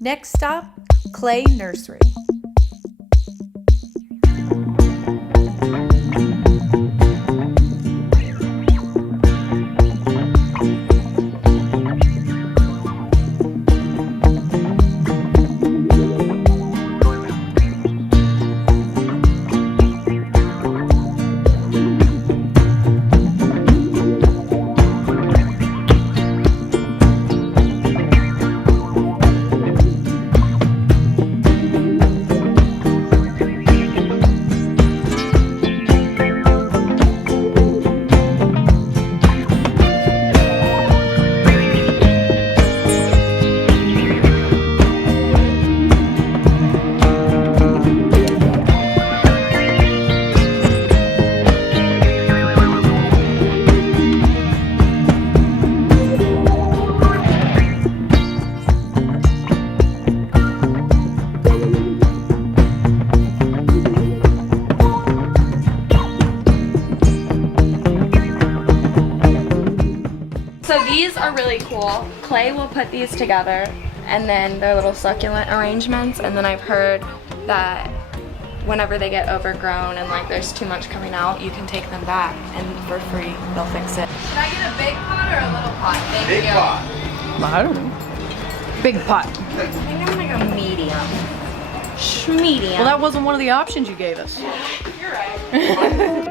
Next stop, Clay Nursery. So these are really cool. Clay will put these together and then they're little succulent arrangements, and then I've heard that whenever they get overgrown and like there's too much coming out, you can take them back and for free they'll fix it. Should I get a big pot or a little pot? Big pot. I don't know. Big pot. I think I'm gonna go medium. Medium. Well, that wasn't one of the options you gave us. You're right.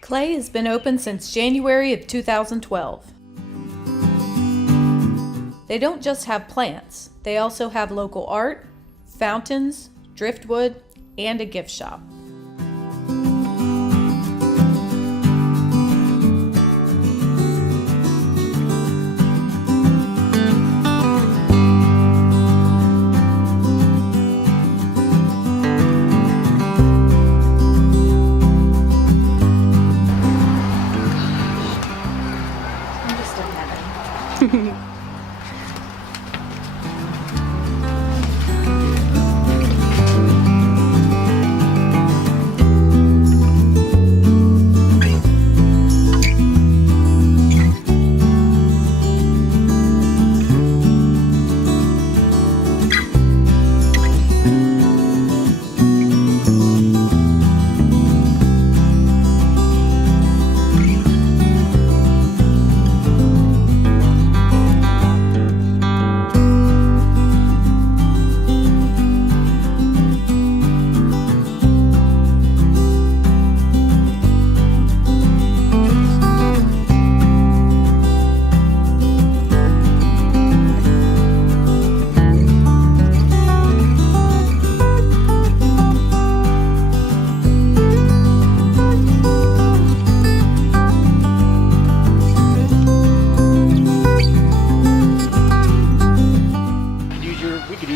Clay has been open since January of 2012. They don't just have plants, they also have local art, fountains, driftwood, and a gift shop.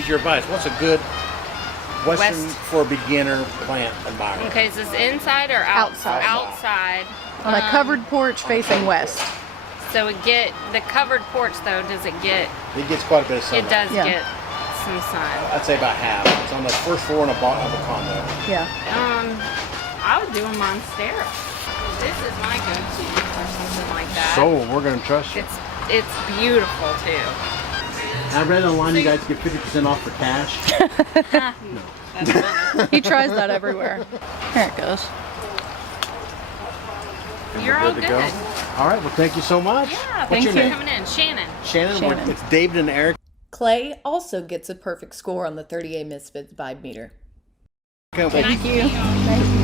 Your advice. What's a good Western for a beginner plant environment? Okay, is this inside or outside? Outside. On a covered porch facing west. So it get the covered porch though. Does it get? It gets quite a bit of sunlight. It does Yeah. get some sun. I'd say about half. It's on the first floor and a bottom of a condo. Yeah. I would do a monstera. This is my go-to or something like that. So we're gonna trust you. It's beautiful too. I read online you guys get 50% off for cash. That's funny. He tries that everywhere. There it goes. You're all good. All right. Well, thank you so much. Yeah, What's your thanks for name? coming in, Shannon. Shannon. Shannon. It's David and Eric. Clay also gets a perfect score on the 30a Misfits vibe meter. Okay, Thank you. Thank you.